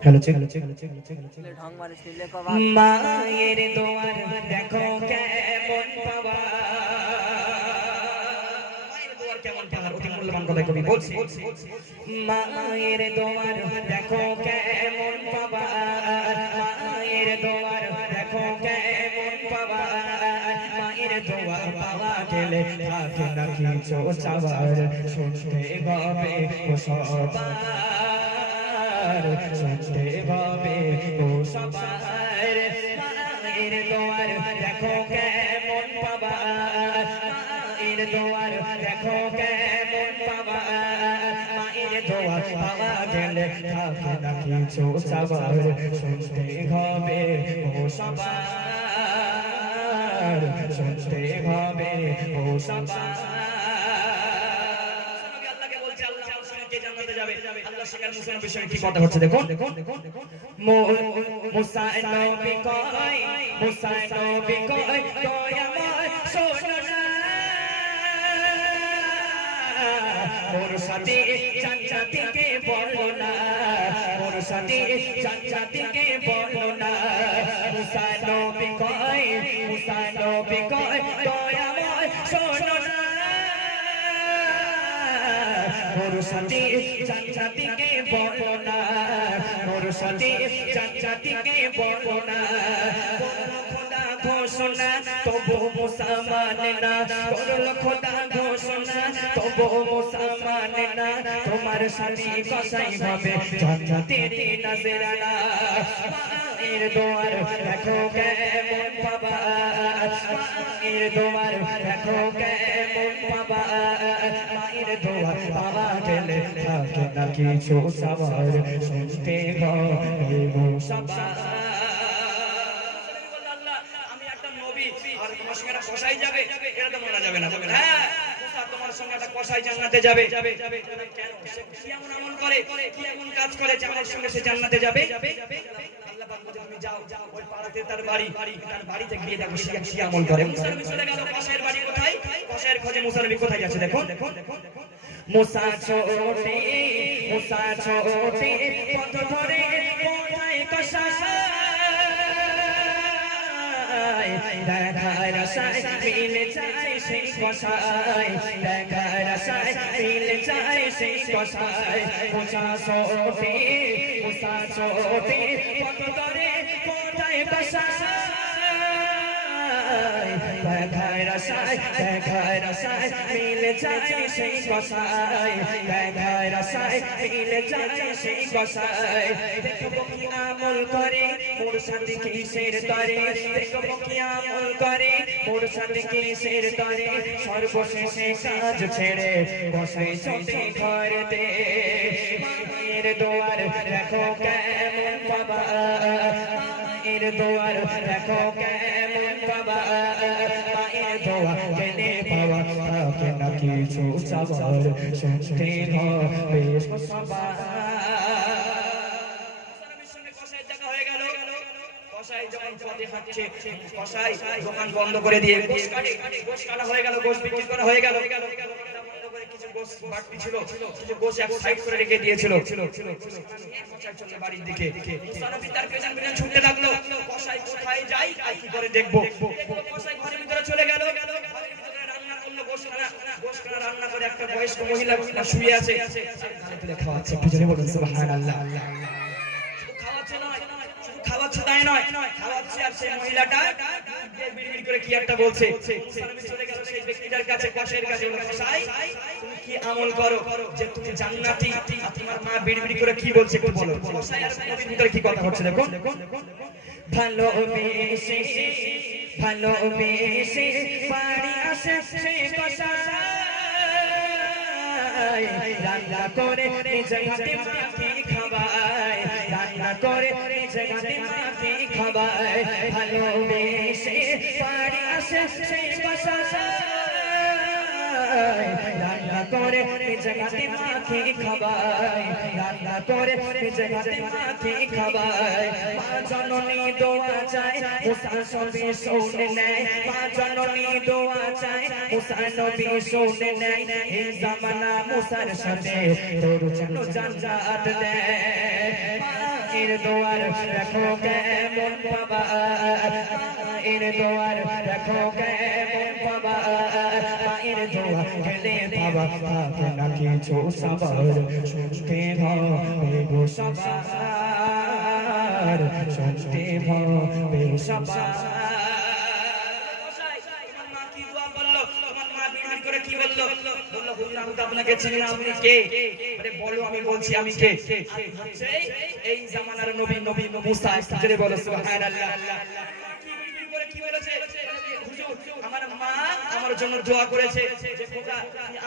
Hello check मायेर दोआर देखो केमन पावा मायेर दोआर केमन पाहाड़ অতি মূল্যবান কথা কবি বলছে মায়ের দোয়ার দেখো কেমন পাবা মায়ের দোয়ার দেখো কেমন পাবা মায়ের দোয়া পাওয়া গেলে থাকে না কিছু চাওয়ার শুনতে হবে ও সবার শুনতে হবে ও সবার মায়ের দোয়ার দেখো কেমন পাবা মায়ের দোয়ার দেখো কেমন পাবা মায়ের দোয়া পাওয়া গেলে থাকে না কিছু চাওয়ার শুনতে হবে ও সবার শুনতে হবে ও সবার আল্লাহ শেখার মুসা নবীর সঙ্গে কি কথা হচ্ছে দেখুন মুসা নবী কয় মুসা নবী কয় আমার শোনো না মোর সাথে জান্নাতিকে বলো না মোর সাথে জান্নাতিকে বলো না মুসা নবী কয় আমার শোনো না মোর সাথে জান্নাতিকে বলো না মোর সাথে জান্নাতিকে বলো না খোদা ঘোষণা তবু মুসা মানে না করল খোদা ঘোষণা তবু মুসা মানে না তোমার সাথে কসাই হবে জান্নাতের নজরানা মায়ের দোয়ার দেখো কেমন পাবা মায়ের দোয়ার দেখো কেমন পাবা মায়ের দোয়া পাওয়া গেলে থাকে না কিছু চাওয়ার শুনতে হবে ও সবার আমি একটা নবী আর তোমার সঙ্গে একটা কসাই যাবে এটা তো মানা যাবে না হ্যাঁ তোমার সঙ্গে একটা কসাই জান্নাতে যাবে কেন সে কি এমন আমল করে কি এমন কাজ করে যে আমার সঙ্গে সে জান্নাতে যাবে আল্লাহ পাক বলে তুমি যাও ওই পাড়াতে তার বাড়িতে গিয়ে দেখো সে কি আমল করে মুসা নবী চলে গেল কসাইয়ের বাড়ি কোথায় কসাইয়ের খোঁজে মুসা নবী কোথায় যাচ্ছে দেখো মুসা ছোটে পথ ধরে কোথায় কসাই দেখার আশায় মিলে যায় সেই কসাই দেখার আশায় মিলে যায় সেই কসাই মুসা ছোটে পথ ধরে কোথায় কসাই দেখার আশায় মিলে যায় সেই কসাই দেখার আশায় মিলে যায় সেই কসাই দেখবো কি আমল করে মোর সাথে কিসের তরে দেখবো কি আমল করে মোর সাথে কিসের তরে সর্বশেষে কাজ ছেড়ে কসাই ছুটে ঘরেতে মায়ের দোয়ার দেখো কেমন পাবা মায়ের দোয়ার দেখো কেমন পাবা মায়ের দোয়া কেনে পাওয়া থাকে না কিছু চাওয়ার শুনতে হবে সবার কসাই যখন পথে হাঁটছে কসাই দোকান বন্ধ করে দিয়ে গোশ কাটা হয়ে গেল গোশ বিক্রি করা হয়ে গেল বাকি ছিল কিছু গোশ এক সাইড করে রেখে দিয়েছিল বাড়ির দিকে মুসা নবী তার পেছন পেছন ছুটতে লাগলো কসাই কোথায় যায় আর কি করে দেখবো কসাই ঘরের ভিতরে চলে গেল ঘরের ভিতরে রান্না করলো গোশ রান্না করে একটা বয়স্ক মহিলা শুয়ে আছে তুলে খাওয়াচ্ছে পিছনে বলুন সুবহানাল্লাহ খাওয়াচ্ছে তাই নয় খাওয়াচ্ছে আর সেই মহিলাটা বিড়বিড় করে কি একটা বলছে মুসা নবী চলে গেল সেই ব্যক্তিটার কাছে কসাইয়ের কাছে কসাই তুমি কি আমল করো যে তুমি জান্নাতি আর তোমার মা বিড়বিড় করে কি বলছে একটু বলো কসাই আর নবীর ভিতরে কি কথা হচ্ছে দেখো ভালোবেসে বাড়ি আসে সেই কসাই রান্না করে নিজে হাতে মাকে খাওয়ায় রান্না করে নিজে হাতে মাকে খাওয়ায় ভালোবেসে বাড়ি আসে সেই কসাই রান্না করে নিজে হাতে মাকে খাওয়ায় রান্না করে নিজে হাতে মাকে খাওয়ায় মা জননী দোয়া চায় মুসা নবী শুনে নেয় মা জননী দোয়া চায় মুসা নবী শুনে নেয় এই জামানা মুসার সাথে তোর যেন জান্নাত দেয় মায়ের দোয়ার দেখো কেমন বাবা, মায়ের দোয়ার দেখো কেমন বাবা, মায়ের দোয়া গেলে বাবা থাকে না কিছু সবার, শুনতে হবে গো সবার, শুনতে হবে সবার। কি বললো? বললো হুজুর আমি তো আপনাকে চিনি না, আপনি কে? আরে বলো আমি বলছি আমি কে। এই জামানার নবী নবী মুসা, জোরে বলো সুবহানাল্লাহ। কি বলেছে? হুজুর আমার মা আমার জন্য দোয়া করেছে যে খোদা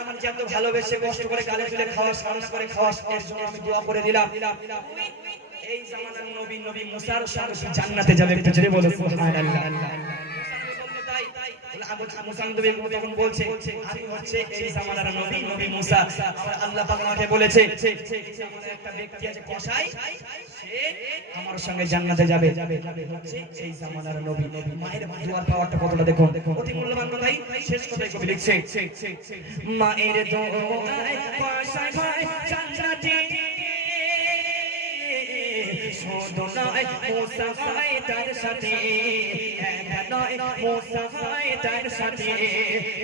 আমার যে এত ভালোবেসে কষ্ট করে গালে তুলে খাওয়া, সামনা করে খাওয়া, এর জন্য আমি দোয়া করে দিলাম। এই জামানার নবী নবী মুসার সঙ্গে জান্নাতে যাবে, একটু জোরে বলো সুবহানাল্লাহ। তখন বলছে আমি হচ্ছে এই জামানার নবী নবী মুসা। আল্লাহ পাক আমাকে বলেছে একটা ব্যক্তি আছে কসাই, সে আমার সঙ্গে জান্নাতে যাবে, হচ্ছে এই জামানার নবী। মায়ের দোয়ার পাওয়ারটা কতটা দেখুন, অতি মূল্যবান কথাই। শেষ কথাই কবি লিখছে মায়ের দোয়ায় কসাই হয় জান্নাতে, শুধু নয় মুসা হয় তার সাথে, নয় মুসা হয় তার সাথে,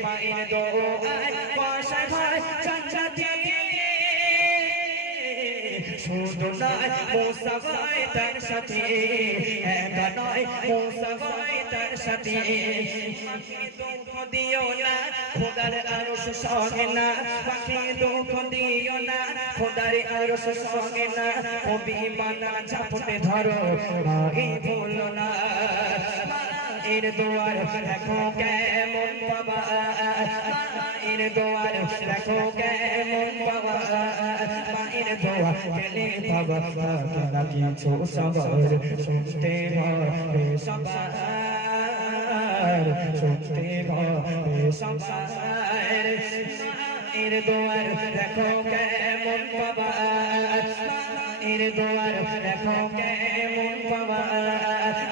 মায়ের দোয়ায় কসাই হয় জান্নাতে, শুধু নয় মুসা হয় তার সাথে, নয় মুসা হয় তার সাথে। পাখি দুঃখ দিও না খোদার আরশ সঙ্গে না, পাখি দুঃখ দিও না খোদার আরশ সঙ্গে না, কবি মানা ঝাপটে ধরো মাই ভুলো না। মায়ের দোয়ার দেখো কেমন বাবা, মায়ের দোয়ার দেখো কেমন বাবা, মায়ের দোয়া গেলে বাবা থাকে না কিছু সবার, শুনতে হবে সবার, শুনতে হবে সবার। মায়ের দোয়ার দেখো কেমন বাবা, মায়ের দোয়ার দেখো কেমন বাবা,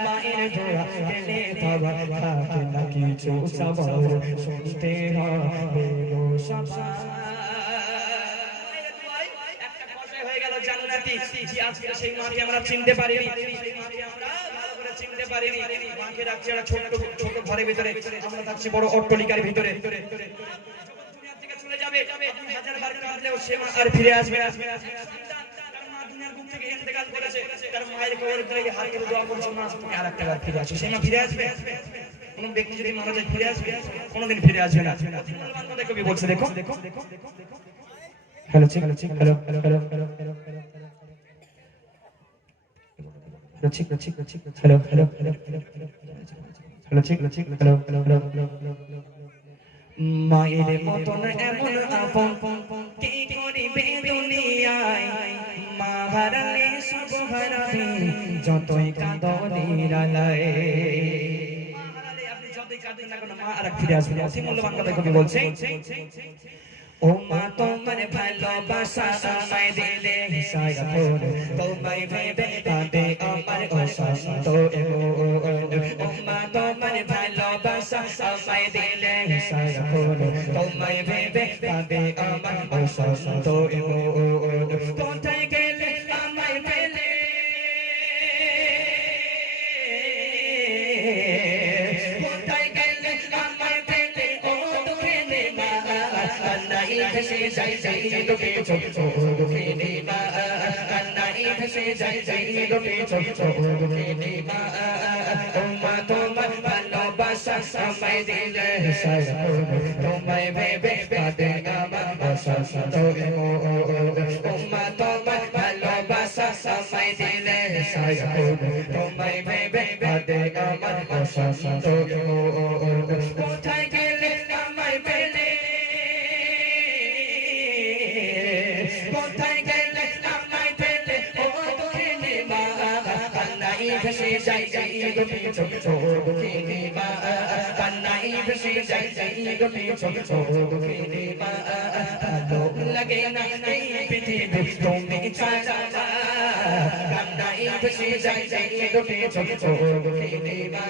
মায়ের দোয়া গেলে বাবা থাকে না কিছু সবার, শুনতে হবে গো সবার। জান্নাতি যে আজকে সেই মাকে আমরা চিনতে পারিনি, সেই মাকে আমরা ভালো করে চিনতে পারিনি। মাকে রাখছি একটা ছোট ছোট ঘরের ভিতরে, আমরা থাকছি বড় অট্টালিকার ভিতরে। দুনিয়া থেকে চলে যাবে, হাজার বার কাঁদলেও সে মা আর ফিরে আসবে না। তার মা দুনিয়ার বুক থেকে ইন্তেকাল করেছে, তার মায়ের কবর থেকে হাত তুলে দোয়া করেছে মা তুমি আরেকটা বার ফিরে আসো। সেই মা ফিরে আসবে? কোন ব্যক্তি যদি মারা যায় ফিরে আসবে? কোনোদিন ফিরে আসবে না। কবি বলছে দেখো দেখো দেখো দেখো দেখো। Hello check hello check hello hello hello hello hello hello hello check check check hello hello hello hello check check hello hello hello hello. মায়ের মতন এমন আপন কে করিবে দুনিয়ায়, মা হারালে সব হারাবে যতই কাঁদো নিরালায়। মা হারালে আপনি যতই কাঁদেন না কেন মা আর ফিরে আসবে না। অতি মূল্যবান কথা কবি বলছে ও মা তোমার ভালোবাসা আমায় দিলে সারা ভোর, তোমায় ভেবে কাঁদে আমার অশান্ত ও মা তোমার ভালোবাসা আমায় দিলে সারা ভোর, তোমায় ভেবে কাঁদে আমার অশান্ত কোথায় গেলে আমায় পেলে, কোথায় গেলে আমায় পেলে ও দূরে নে মা, নাই ভেসে যাই যাই লোকে ছোট ছোট লোকে নে মা, নাই ভেসে যাই যাই লোকে ছোট ছোট লোকে নে মা। ও মা তোমার ভালোবাসা আমায় দিলে সারা ভোর, তোমায় ভেবে কাঁদে আমার অশান্ত ও মা তোমার ভালোবাসা আমায় দিলে সারা ভোর, তোমায় ভেবে কাঁদে আমার অশান্ত কোথায় গেলে আমায় পেলে, কোথায় গেলে আমায় পেলে ও দূরে নে মা, নাই ভেসে যাই যাই লোকে ছোট ছোট লোকে নে মা, নাই ভেসে যাই যাই লোকে ছোট ছোট লোকে নে মা। ভালো লাগে না এই পৃথিবী তুমি ছাড়া, নাই ভেসে যাই যাই লোকে ছোট ছোট লোকে নে মা,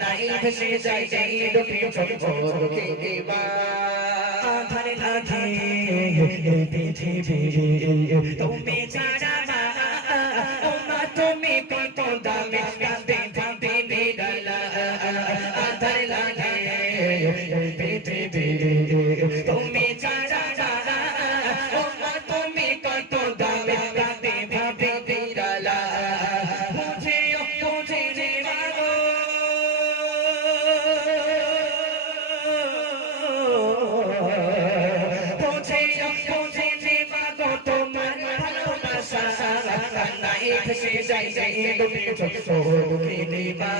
নাই ভেসে যাই যাই লোকে ছোট ছোট লোকে নে মা। আধার লাগে এই পৃথিবী তুমি ছাড়া কান্নায় ভেসে যায় দুটি চোখ দুঃখী দিবা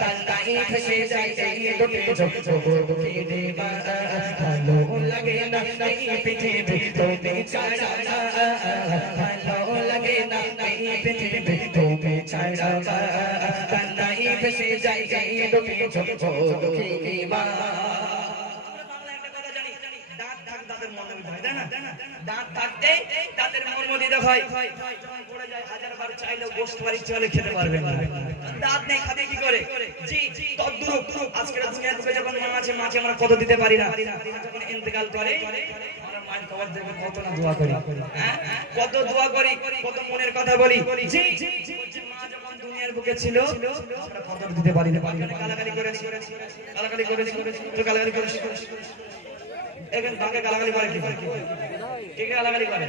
কান্নায় ভেসে যায় দুটি চোখ দুঃখী দিবা ভালো লাগে না এই পৃথিবী তুমি ছাড়া ভালো লাগে না এই পৃথিবী তুমি ছাড়া কান্নায় ভেসে যায় দুটি চোখ দুঃখী দিবা দাঁত থাকতে দাঁতের মর্ম দিতে হয় পড়ে যায় হাজারবার চাইলেও গোশত বাড়ি চলে খেতে পারবে না দাঁত নেই খাবে কি করে জি তদ্দুরূপ আজকের দুনিয়ার বুকে যখন মা আছে মাকে আমরা কত দিতে পারি না যখন ইন্তেকাল করে আমরা মায়ের কবর দেখে কত না দোয়া করি হ্যাঁ কত দোয়া করি কত মনের কথা বলি জি মা যখন দুনিয়ার বুকে ছিল আমরা কত দিতে পারি না গালাগালি করেছি তো গালাগালি করেছি এখন বাকে গালাগালি করে কি কে গালাগালি করে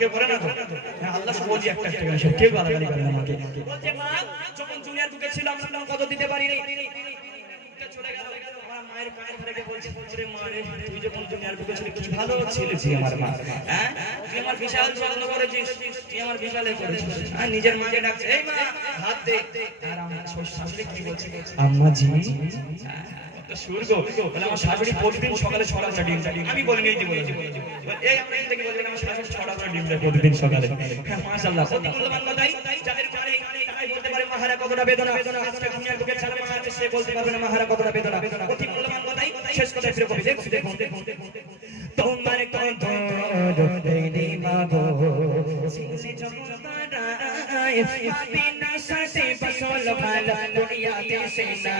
কেউ করে না তো আল্লাহ সব বলছি একটা করে সব কেউ গালাগালি করে না আমাকে বলছে মা যখন দুনিয়ার বুকে ছিল আমরা কত দিতে পারি না চলে গেল আমার মায়ের পায়ে ধরে বলছে রে মা রে তুই যখন দুনিয়ার বুকে ছিলি কি ভালো ছিলিস আমার মা হ্যাঁ তুই আমার বিশাল যত্ন করেছিস তুই আমার বিশালে করেছিস আর নিজের মাকে ডাকছে এই মা হাত দে আর আমার শাশুড়ি কি বলছে আম্মা জি সুরগো বলে আমার শাশুড়ি প্রতিদিন সকালে 6টা করে ডিম দেয় আমি বলিনি এই যে বলেছি এই আমরা থেকে বলবেন আমার শাশুড়ি 6টা করে ডিম দেয় প্রতিদিন সকালে হ্যাঁ মাশাআল্লাহ অতি মূল্যবান কথাই যাদের কানে তাই বলতে পারে মাহারা কতটা বেদনা আজকে দুনিয়ার বুকে ছাড়া মা আছে সে বলতে পারবে না মাহারা কতটা বেদনা অতি মূল্যবান কথাই শেষ কথা ফিরে কবি দেখুন তোমার কত দেই মাগো সিনে জগতারায় বিনা সাথে বসল ভালো দুনিয়াতে সেনা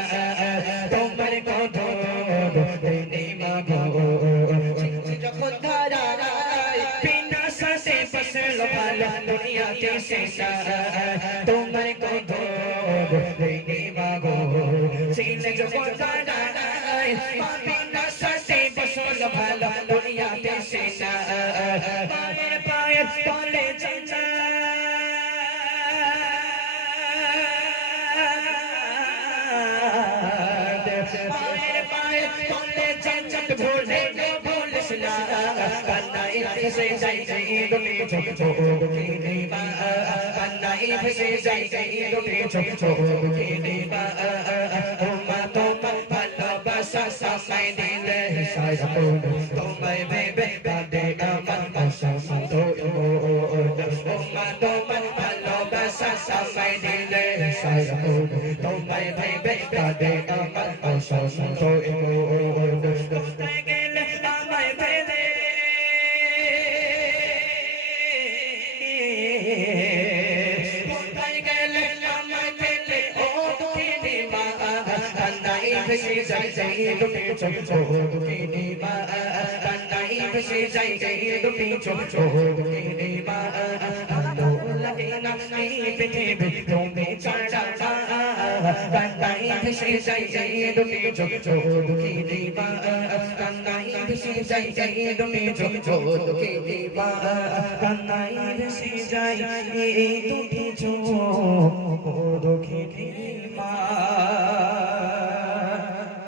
তোমার কত দেই মাগো সিনে জগতারায় বিনা সাথে বসল ভালো দুনিয়াতে সেনা তোমার কত দেই মাগো সিনে জগতারায় বিনা সাথে বসল ভালো দুনিয়াতে সেনা পায়ের পায়ের তলে চঞ্চা পায়ের পায়ের তলে চঞ্চট ভোলে ভুলিস না কান্নায় ভেসে যাই দুটি চোখ দুঃখী দিবা কান্নায় ভেসে যাই দুটি চোখ দুঃখী দিবা ও মা তোমার ভালোবাসা সামাই দিলে সাজানো তোমায় ভেবে কাঁদে আমার কসম তো ও মা তোমার ভালোবাসা সামাই দিলে সাজানো তোমায় ভেবে কাঁদে আমার কসম তো কোথায় গেলে আমায় ফেলে কোথায় গেলে আমায় ফেলে ও দুঃখী দিবা কান্নায় ভেসে যাই দুটি চোখ দুঃখী দিবা কান্নায় ভেসে যাই দুটি চোখ দুঃখী দিবা ভালো লাগে না এই পৃথিবী তুমি ছাড়া কান্নায় ভেসে যাই দুটি চোখ দুঃখী দিবা কান্নায় ভেসে যাই দুটি চোখ দুঃখী দিবা কান্নায় ভেসে যাই দুটি চোখ